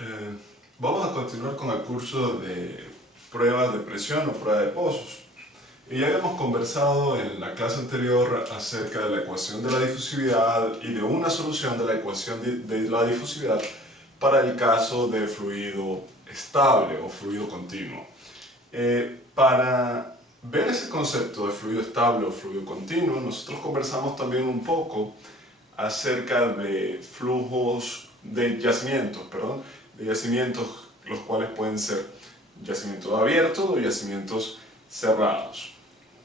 Eh, Vamos a continuar con el curso de pruebas de presión o prueba de pozos. Y ya habíamos conversado en la clase anterior acerca de la ecuación de la difusividad y de una solución de la ecuación de la difusividad para el caso de fluido estable o fluido continuo. Para ver ese concepto de fluido estable o fluido continuo, nosotros conversamos también un poco acerca de flujos de yacimientos, los cuales pueden ser yacimientos abiertos o yacimientos cerrados.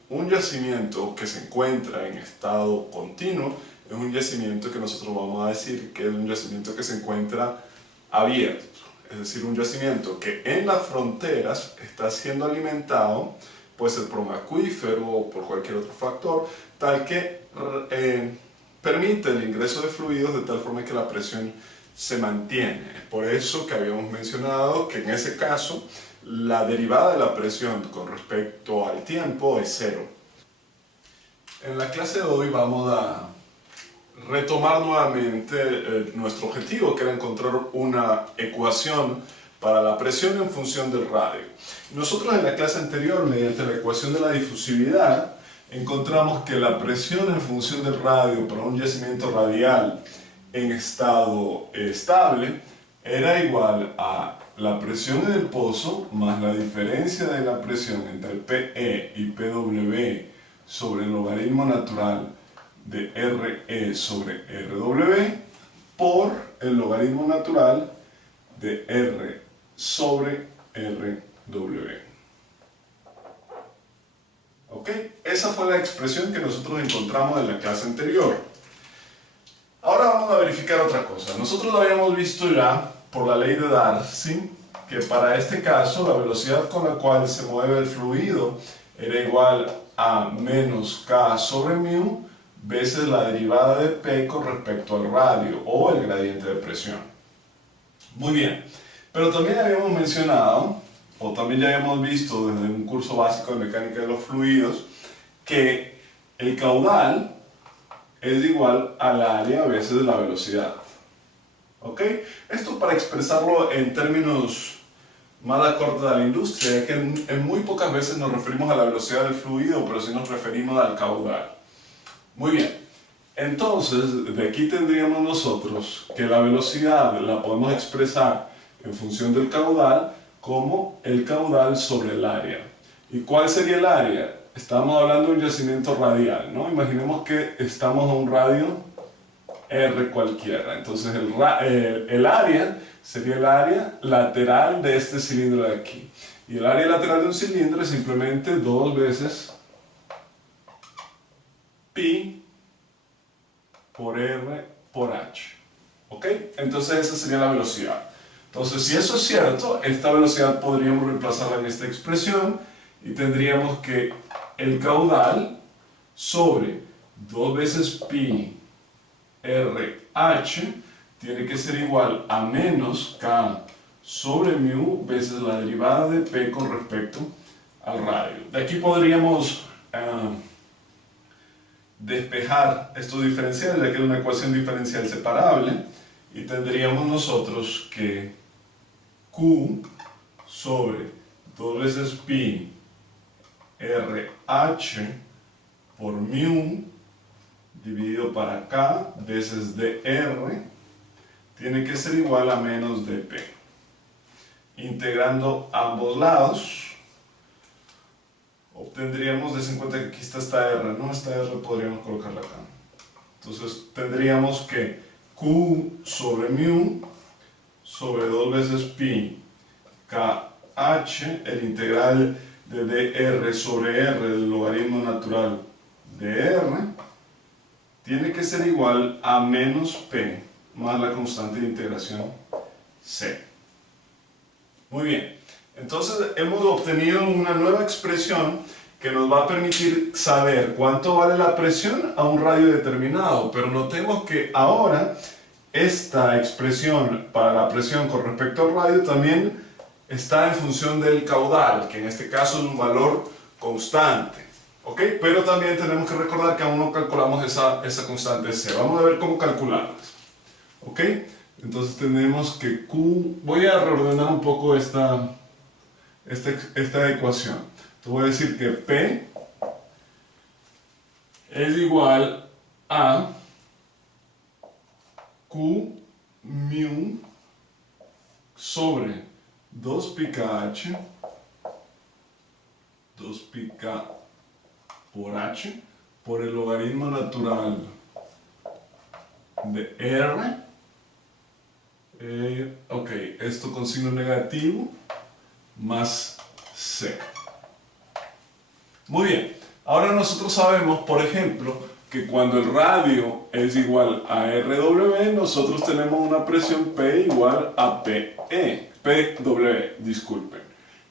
Un yacimiento que se encuentra en estado continuo es un yacimiento que nosotros vamos a decir que es un yacimiento que se encuentra abierto, es decir, un yacimiento que en las fronteras está siendo alimentado, puede ser por un acuífero o por cualquier otro factor, tal que permite el ingreso de fluidos de tal forma que la presión se mantiene. Es por eso que habíamos mencionado que en ese caso la derivada de la presión con respecto al tiempo es cero. En la clase de hoy vamos a retomar nuevamente nuestro objetivo, que era encontrar una ecuación para la presión en función del radio. Nosotros en la clase anterior, mediante la ecuación de la difusividad, encontramos que la presión en función del radio para un yacimiento radial en estado estable era igual a la presión en el pozo más la diferencia de la presión entre PE y PW sobre el logaritmo natural de RE sobre RW por el logaritmo natural de R sobre RW. ¿Ok? Esa fue la expresión que nosotros encontramos en la clase anterior. Ahora vamos a verificar otra cosa. Nosotros lo habíamos visto ya por la ley de Darcy, que para este caso la velocidad con la cual se mueve el fluido era igual a menos K sobre mu veces la derivada de P con respecto al radio o el gradiente de presión. Muy bien, pero también habíamos mencionado, o también ya habíamos visto desde un curso básico de mecánica de los fluidos, que el caudal es igual al área veces la velocidad. ¿Ok? Esto para expresarlo en términos más acordes a la industria, ya que en muy pocas veces nos referimos a la velocidad del fluido, pero sí nos referimos al caudal. Muy bien, entonces de aquí tendríamos nosotros que la velocidad la podemos expresar en función del caudal como el caudal sobre el área. ¿Y cuál sería el área? Estamos hablando de un yacimiento radial, ¿no? Imaginemos que estamos a un radio R cualquiera. Entonces el área sería el área lateral de este cilindro de aquí. Y el área lateral de un cilindro es simplemente 2 veces pi por R por H. ¿Ok? Entonces esa sería la velocidad. Entonces si eso es cierto, esta velocidad podríamos reemplazarla en esta expresión y tendríamos que el caudal sobre 2 veces pi RH tiene que ser igual a menos K sobre mu veces la derivada de P con respecto al radio. De aquí podríamos despejar estos diferenciales, ya que es una ecuación diferencial separable, y tendríamos nosotros que Q sobre 2 veces pi RH por mu dividido para K veces dr tiene que ser igual a menos dp. Integrando ambos lados obtendríamos, des en cuenta que aquí está esta R, ¿no? Esta R podríamos colocarla acá. Entonces tendríamos que Q sobre mu sobre 2 veces pi KH, el integral de dr sobre R del logaritmo natural de R, tiene que ser igual a menos P más la constante de integración C. Muy bien, entonces hemos obtenido una nueva expresión que nos va a permitir saber cuánto vale la presión a un radio determinado, pero notemos que ahora esta expresión para la presión con respecto al radio también está en función del caudal, que en este caso es un valor constante. ¿Ok? Pero también tenemos que recordar que aún no calculamos esa constante C. Vamos a ver cómo calcularlas. ¿Ok? Entonces tenemos que Q, voy a reordenar un poco esta ecuación. Te voy a decir que P es igual a Q mu sobre 2 pi kh, 2 pi k por h, por el logaritmo natural de R. Ok, esto con signo negativo, más C. Muy bien, ahora nosotros sabemos, por ejemplo, que cuando el radio es igual a RW, nosotros tenemos una presión P igual a PW, disculpen.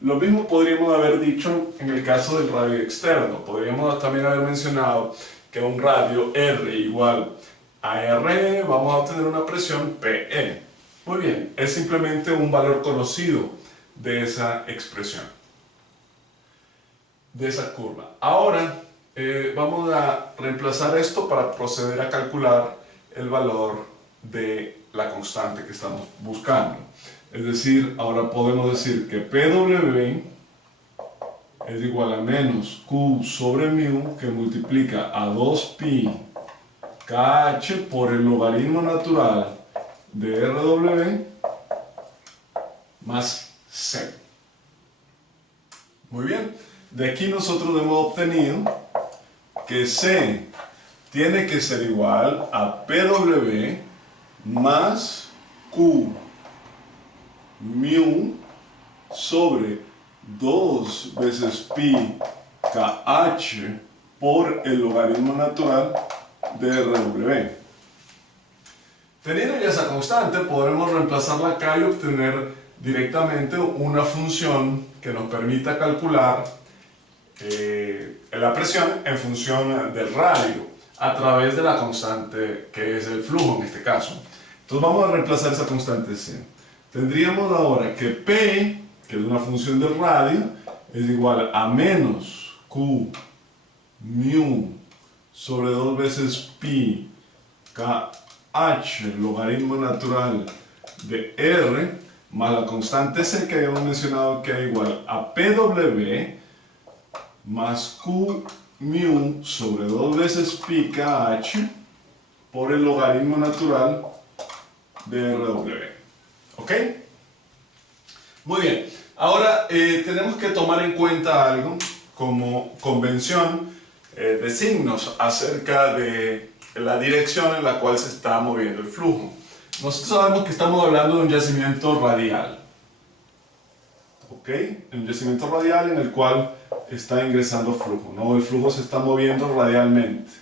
Lo mismo podríamos haber dicho en el caso del radio externo. Podríamos también haber mencionado que un radio R igual a RE, vamos a obtener una presión PE. Muy bien, es simplemente un valor conocido de esa expresión, de esa curva. Ahora vamos a reemplazar esto para proceder a calcular el valor de la constante que estamos buscando. Es decir, ahora podemos decir que PW es igual a menos Q sobre mu, que multiplica a 2pi kh por el logaritmo natural de RW más C. Muy bien, de aquí nosotros hemos obtenido que C tiene que ser igual a PW más Q mu sobre 2 veces pi kh por el logaritmo natural de RW. Teniendo ya esa constante, podremos reemplazarla acá y obtener directamente una función que nos permita calcular la presión en función del radio a través de la constante que es el flujo en este caso. Entonces vamos a reemplazar esa constante C. Tendríamos ahora que P, que es una función del radio, es igual a menos Q mu sobre 2 veces pi kh, logaritmo natural de R, más la constante C que habíamos mencionado, que es igual a PW más Q mu sobre 2 veces pi kh por el logaritmo natural de RW. ¿Ok? Muy bien. Ahora tenemos que tomar en cuenta algo como convención de signos acerca de la dirección en la cual se está moviendo el flujo. Nosotros sabemos que estamos hablando de un yacimiento radial. ¿Ok? Un yacimiento radial en el cual está ingresando flujo, ¿no? El flujo se está moviendo radialmente.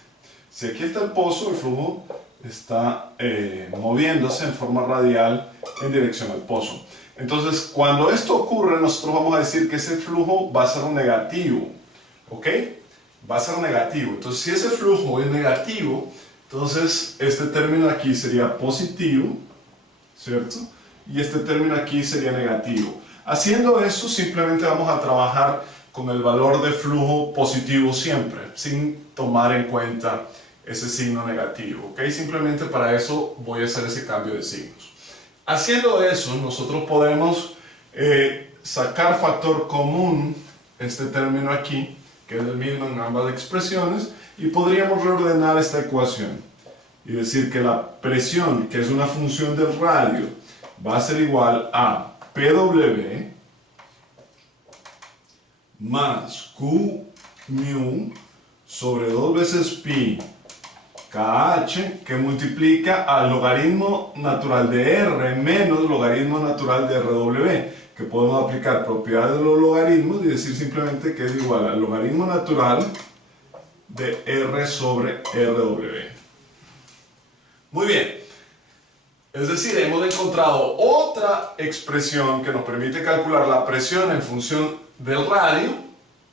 Si aquí está el pozo, el flujo está moviéndose en forma radial en dirección al pozo. Entonces, cuando esto ocurre, nosotros vamos a decir que ese flujo va a ser negativo. ¿Ok? Va a ser negativo. Entonces, si ese flujo es negativo, entonces este término aquí sería positivo, ¿cierto? Y este término aquí sería negativo. Haciendo eso, simplemente vamos a trabajar con el valor de flujo positivo siempre, sin tomar en cuenta ese signo negativo, ¿ok? Simplemente para eso voy a hacer ese cambio de signos. Haciendo eso, nosotros podemos sacar factor común, este término aquí, que es el mismo en ambas expresiones, y podríamos reordenar esta ecuación y decir que la presión, que es una función del radio, va a ser igual a PW más Q mu sobre 2 veces pi kh, que multiplica al logaritmo natural de R menos logaritmo natural de RW, que podemos aplicar propiedades de los logaritmos y decir simplemente que es igual al logaritmo natural de R sobre RW. Muy bien. Es decir, hemos encontrado otra expresión que nos permite calcular la presión en función del radio,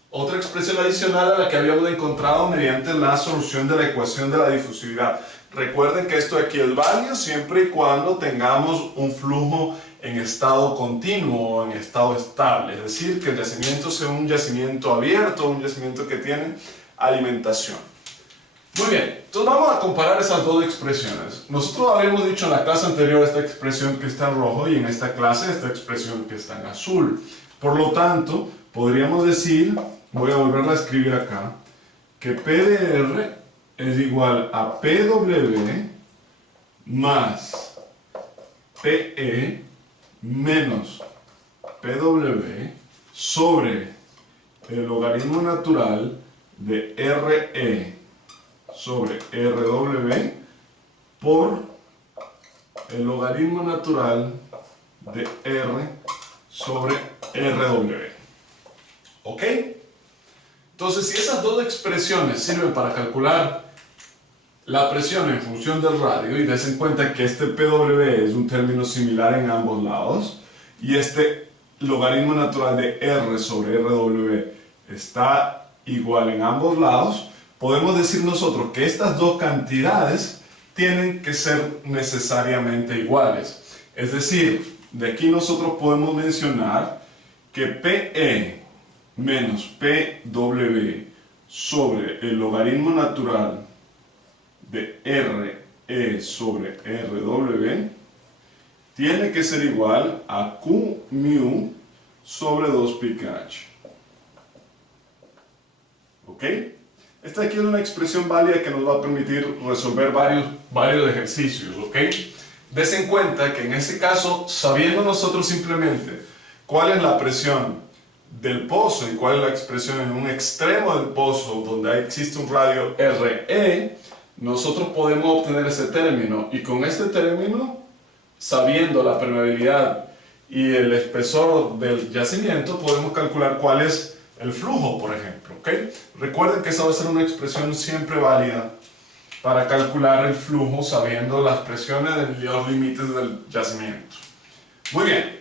otra expresión adicional a la que habíamos encontrado mediante la solución de la ecuación de la difusividad. Recuerden que esto aquí es válido siempre y cuando tengamos un flujo en estado continuo o en estado estable, es decir, que el yacimiento sea un yacimiento abierto, un yacimiento que tiene alimentación. Muy bien, entonces vamos a comparar esas dos expresiones. Nosotros habíamos dicho en la clase anterior esta expresión que está en rojo y en esta clase esta expresión que está en azul. Por lo tanto, podríamos decir, voy a volverla a escribir acá, que P de R es igual a PW más PE menos PW sobre el logaritmo natural de RE sobre RW por el logaritmo natural de R sobre RW. ¿Ok? Entonces, si esas dos expresiones sirven para calcular la presión en función del radio, y des en cuenta que este PW es un término similar en ambos lados, y este logaritmo natural de R sobre RW está igual en ambos lados, podemos decir nosotros que estas dos cantidades tienen que ser necesariamente iguales. Es decir, de aquí nosotros podemos mencionar que PE menos PW sobre el logaritmo natural de RE sobre RW tiene que ser igual a Q mu sobre 2 pi kh. ¿Ok? Esta aquí es una expresión válida que nos va a permitir resolver varios ejercicios, ¿ok? Des en cuenta que en este caso, sabiendo nosotros simplemente cuál es la presión del pozo y cuál es la expresión en un extremo del pozo donde existe un radio RE, nosotros podemos obtener ese término, y con este término, sabiendo la permeabilidad y el espesor del yacimiento, podemos calcular cuál es el flujo, por ejemplo, ¿ok? Recuerden que esa va a ser una expresión siempre válida para calcular el flujo sabiendo las presiones de los límites del yacimiento. Muy bien,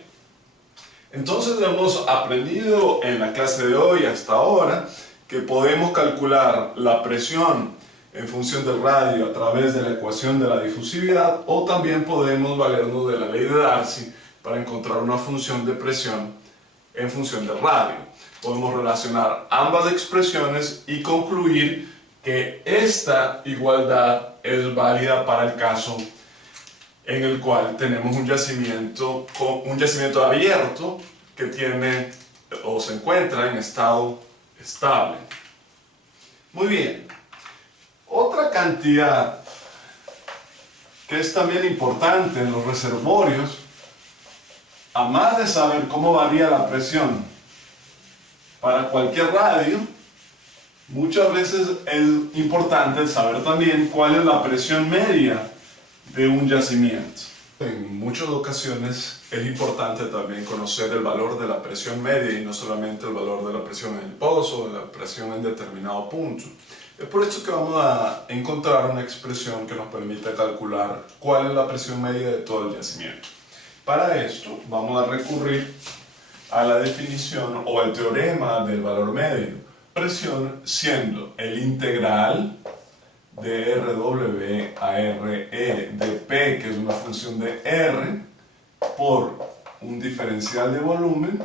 entonces hemos aprendido en la clase de hoy hasta ahora que podemos calcular la presión en función del radio a través de la ecuación de la difusividad, o también podemos valernos de la ley de Darcy para encontrar una función de presión en función del radio. Podemos relacionar ambas expresiones y concluir que esta igualdad es válida para el caso en el cual tenemos un yacimiento abierto que tiene o se encuentra en estado estable. Muy bien. Otra cantidad que es también importante en los reservorios, además de saber cómo varía la presión para cualquier radio, muchas veces es importante saber también cuál es la presión media de un yacimiento. En muchas ocasiones es importante también conocer el valor de la presión media y no solamente el valor de la presión en el pozo o de la presión en determinado punto. Es por eso que vamos a encontrar una expresión que nos permita calcular cuál es la presión media de todo el yacimiento. Para esto vamos a recurrir a la definición o al teorema del valor medio. Presión siendo el integral de RW a RE de P, que es una función de R, por un diferencial de volumen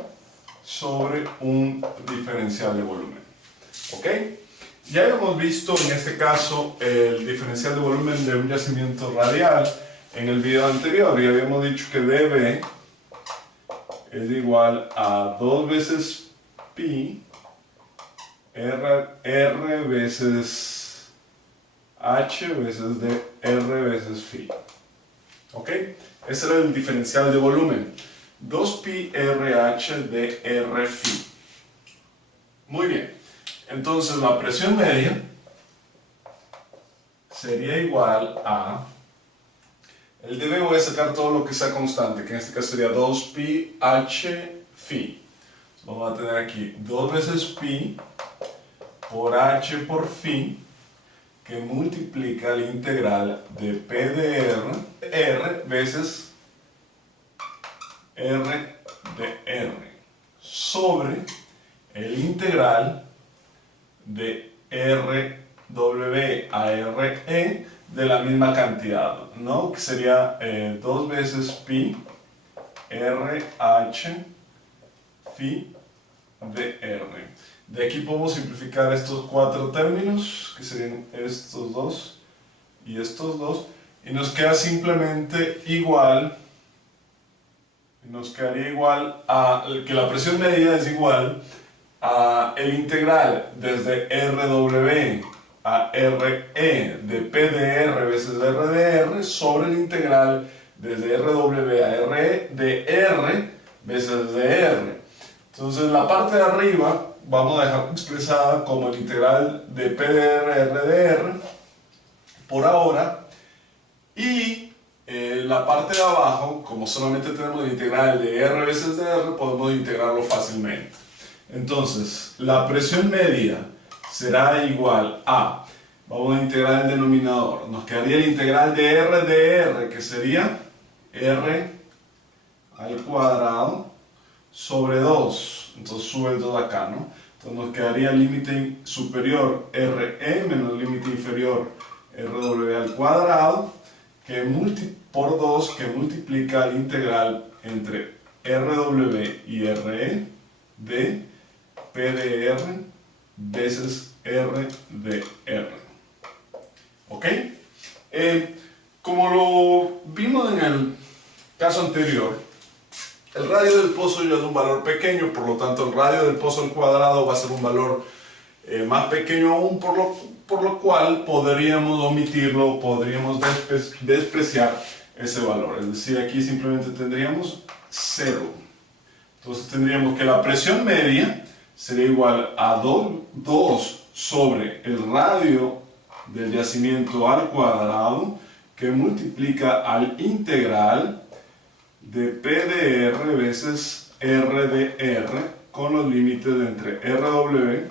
sobre un diferencial de volumen. ¿Ok? Ya hemos visto en este caso el diferencial de volumen de un yacimiento radial en el video anterior, y habíamos dicho que dB es igual a 2 veces pi R veces H veces de R veces phi. ¿Ok? Ese era el diferencial de volumen. 2pi RH de R phi. Muy bien. Entonces la presión media sería igual a... El dB voy a sacar todo lo que sea constante, que en este caso sería 2pi H phi. Vamos a tener aquí 2 veces pi por H por phi, que multiplica el integral de P de R veces R de R sobre el integral de RW a RE de la misma cantidad, ¿no? Que sería 2 veces pi RH phi de R. De aquí podemos simplificar estos cuatro términos, que serían estos dos y estos dos, y nos queda simplemente igual, nos quedaría igual a que la presión media es igual a el integral desde RW a RE de P de R veces R de R sobre el integral desde RW a RE de R veces de R. Entonces la parte de arriba vamos a dejar expresada como el integral de P de R, R de R por ahora, y la parte de abajo, como solamente tenemos el integral de R veces de R, podemos integrarlo fácilmente. Entonces la presión media será igual a, vamos a integrar el denominador, nos quedaría el integral de R, que sería R al cuadrado sobre 2, entonces sube el 2 acá, ¿no? Entonces nos quedaría el límite superior RE menos el límite inferior RW al cuadrado por 2 que multiplica el integral entre RW y RE de P de R veces R de R. ¿Ok? Como lo vimos en el caso anterior, el radio del pozo ya es un valor pequeño, por lo tanto el radio del pozo al cuadrado va a ser un valor más pequeño aún, por lo cual podríamos omitirlo, podríamos despreciar ese valor. Es decir, aquí simplemente tendríamos 0. Entonces tendríamos que la presión media sería igual a 2 sobre el radio del yacimiento al cuadrado que multiplica al integral de P de R veces R de R con los límites entre RW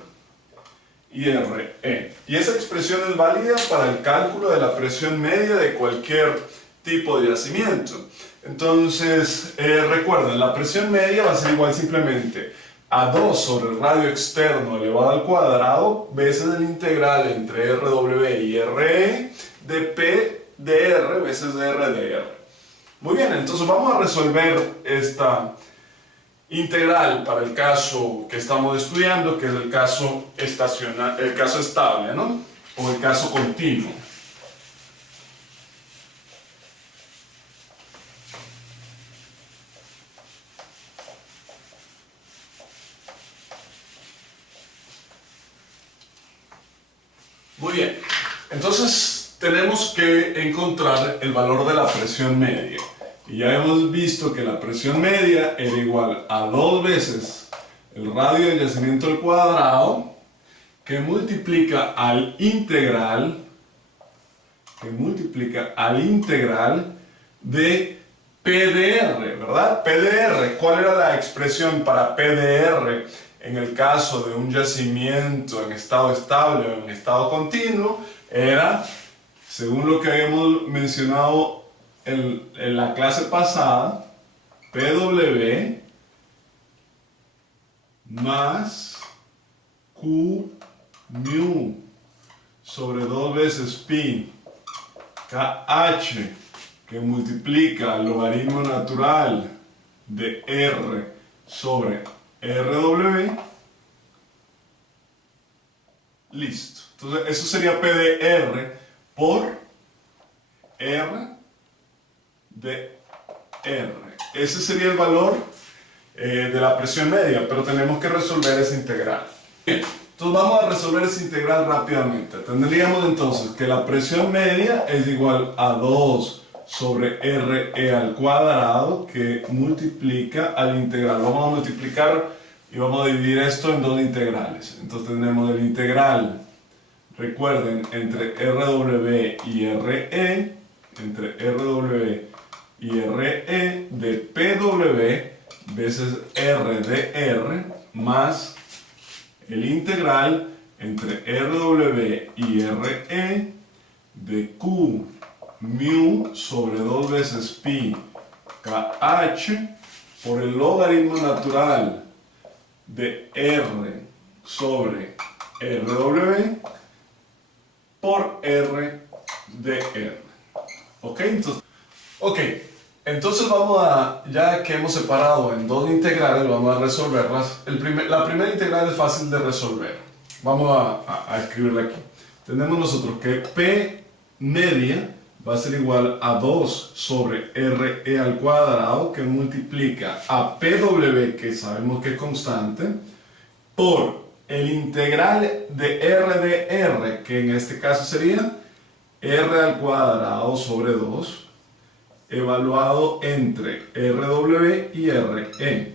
y RE. Y esa expresión es válida para el cálculo de la presión media de cualquier tipo de yacimiento. Entonces, recuerden, la presión media va a ser igual simplemente a 2 sobre el radio externo elevado al cuadrado veces el integral entre RW y RE de P de R veces de R de R. Muy bien, entonces vamos a resolver esta integral para el caso que estamos estudiando, que es el caso el caso estable, ¿no? O el caso continuo. Muy bien, entonces tenemos que encontrar el valor de la presión media. Y ya hemos visto que la presión media era igual a 2 veces el radio del yacimiento al cuadrado que multiplica al integral de PDR, ¿verdad? PDR, ¿cuál era la expresión para PDR en el caso de un yacimiento en estado estable o en estado continuo? Era, según lo que habíamos mencionado en la clase pasada, PW más Q mu sobre 2 veces pi KH, que multiplica el logaritmo natural de R sobre RW. Listo. Entonces eso sería P de R por R de R. Ese sería el valor de la presión media, pero tenemos que resolver esa integral. Bien, entonces vamos a resolver esa integral rápidamente. Tendríamos entonces que la presión media es igual a 2 sobre RE al cuadrado que multiplica al integral. Vamos a multiplicar y vamos a dividir esto en dos integrales. Entonces tenemos el integral, recuerden, entre RW y RE, de PW veces R de R más el integral entre RW y RE de Q mu sobre 2 veces pi KH por el logaritmo natural de R sobre RW por R de R. ¿Ok? Entonces, Entonces vamos a, ya que hemos separado en dos integrales, vamos a resolverlas. La primera integral es fácil de resolver. Vamos a escribirla aquí. Tenemos nosotros que P media va a ser igual a 2 sobre RE al cuadrado, que multiplica a PW, que sabemos que es constante, por el integral de R de R, que en este caso sería R al cuadrado sobre 2, evaluado entre RW y RE,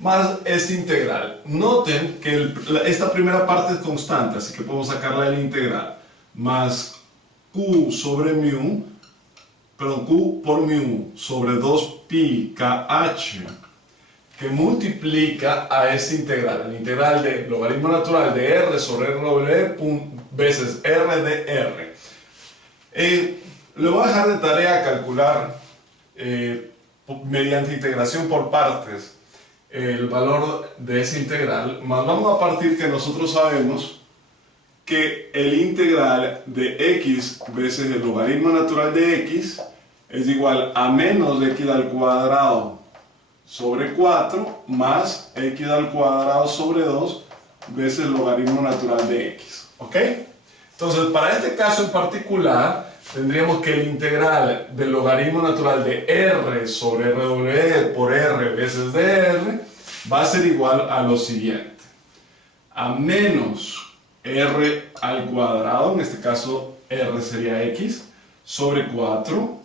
más este integral. Noten que esta primera parte es constante, así que podemos sacarla del integral, más Q sobre mu, perdón, Q por mu sobre 2pi KH, que multiplica a este integral, el integral de logaritmo natural de R sobre RW veces R de R. Le voy a dejar de tarea calcular mediante integración por partes el valor de esa integral, más vamos a partir que nosotros sabemos que el integral de x veces el logaritmo natural de x es igual a menos x al cuadrado sobre 4 más x al cuadrado sobre 2 veces el logaritmo natural de x. ¿Ok? Entonces, para este caso en particular, tendríamos que el integral del logaritmo natural de r sobre rw por r veces dr va a ser igual a lo siguiente. A menos r al cuadrado, en este caso r sería x, sobre 4,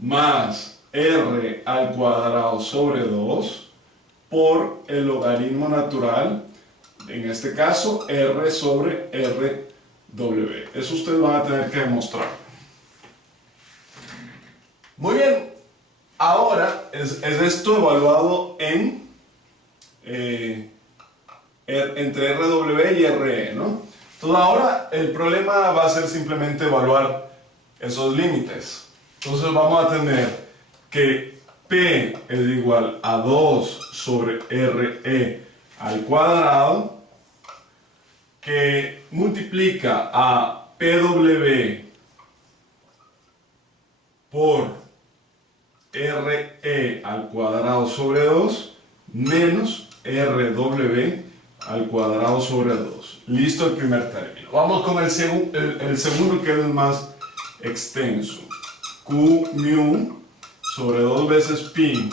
más r al cuadrado sobre 2 por el logaritmo natural, en este caso r sobre rw. Eso ustedes van a tener que demostrar. Muy bien, ahora es esto evaluado en entre RW y RE, ¿no? Entonces ahora el problema va a ser simplemente evaluar esos límites. Entonces vamos a tener que P es igual a 2 sobre RE al cuadrado, que multiplica a PW por RE al cuadrado sobre 2 menos RW al cuadrado sobre 2. Listo el primer término. Vamos con el segundo, que es el más extenso. Q mu sobre 2 veces pi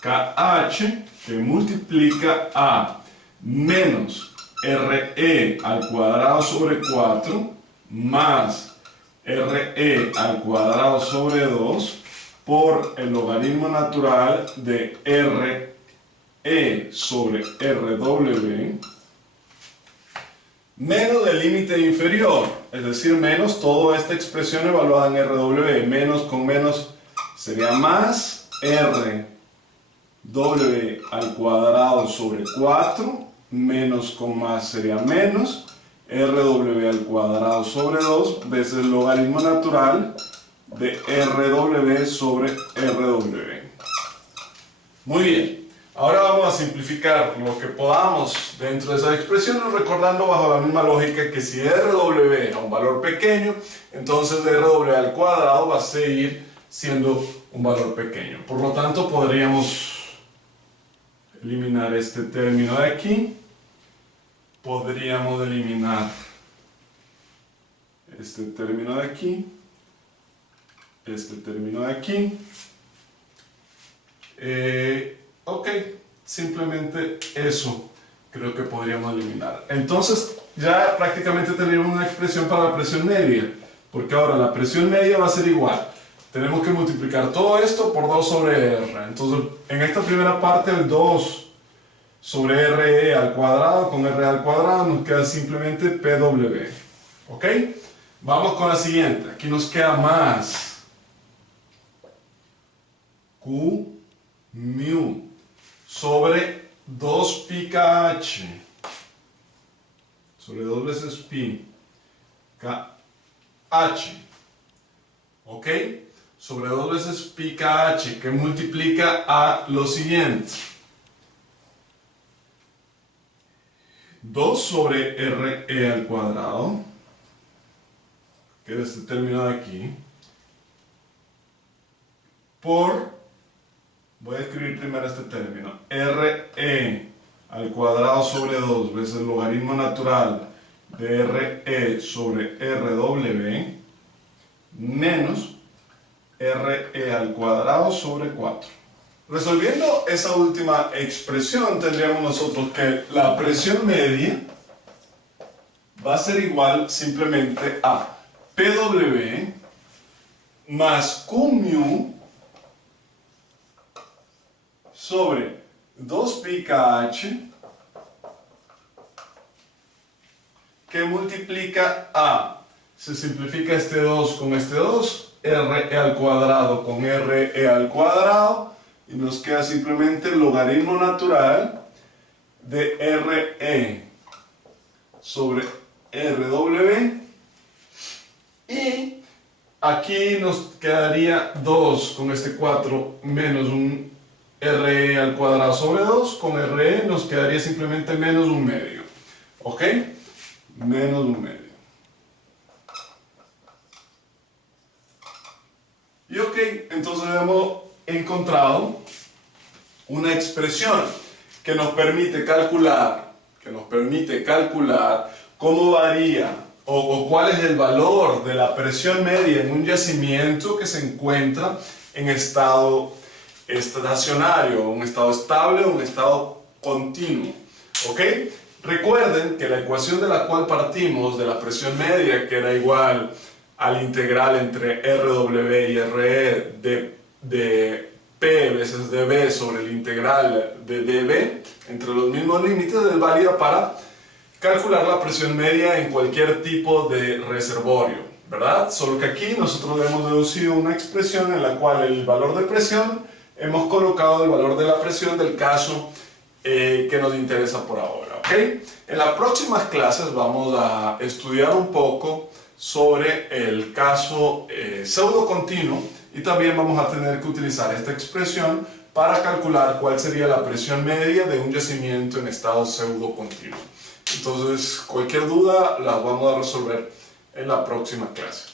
KH, que multiplica a menos RE al cuadrado sobre 4 más RE al cuadrado sobre 2 por el logaritmo natural de RE sobre RW menos el límite inferior, es decir, menos toda esta expresión evaluada en RW. Menos con menos sería más RW al cuadrado sobre 4, menos con más sería menos RW al cuadrado sobre 2 veces el logaritmo natural de RW sobre RW. Muy bien. Ahora vamos a simplificar lo que podamos dentro de esas expresiones, recordando bajo la misma lógica que si RW era un valor pequeño, entonces RW al cuadrado va a seguir siendo un valor pequeño. Por lo tanto, podríamos eliminar este término de aquí. Podríamos eliminar este término de aquí. Este término de aquí. Ok, simplemente eso creo que podríamos eliminar. Entonces ya prácticamente tendríamos una expresión para la presión media, porque ahora la presión media va a ser igual. Tenemos que multiplicar todo esto por 2 sobre R. Entonces en esta primera parte el 2 sobre RE al cuadrado con R al cuadrado nos queda simplemente PW. ¿Ok? Vamos con la siguiente. Aquí nos queda más Q mu sobre 2 pi KH sobre 2 veces pi KH, ¿ok? Sobre 2 veces pi KH, que multiplica a lo siguiente: 2 sobre RE al cuadrado, que es este término de aquí, por, voy a escribir primero este término, RE al cuadrado sobre 2 veces el logaritmo natural de RE sobre RW menos RE al cuadrado sobre 4. Resolviendo esa última expresión, tendríamos nosotros que la presión media va a ser igual simplemente a PW más Q mu sobre 2 pi kh que multiplica a, se simplifica este 2 con este 2, RE al cuadrado con RE al cuadrado, y nos queda simplemente el logaritmo natural de RE sobre RW, y aquí nos quedaría 2 con este 4 menos un RE al cuadrado sobre 2, con RE nos quedaría simplemente menos un medio, ¿ok? Menos un medio. Y ok, entonces hemos encontrado una expresión que nos permite calcular cómo varía o cuál es el valor de la presión media en un yacimiento que se encuentra en estado estacionario, un estado estable o un estado continuo. ¿Ok? Recuerden que la ecuación de la cual partimos, de la presión media, que era igual al integral entre RW y RE de P veces dB sobre el integral de dB, entre los mismos límites, es válida para calcular la presión media en cualquier tipo de reservorio, ¿verdad? Solo que aquí nosotros hemos deducido una expresión en la cual el valor de presión hemos colocado el valor de la presión del caso que nos interesa por ahora, ¿ok? En las próximas clases vamos a estudiar un poco sobre el caso pseudo continuo, y también vamos a tener que utilizar esta expresión para calcular cuál sería la presión media de un yacimiento en estado pseudo continuo. Entonces, cualquier duda la vamos a resolver en la próxima clase.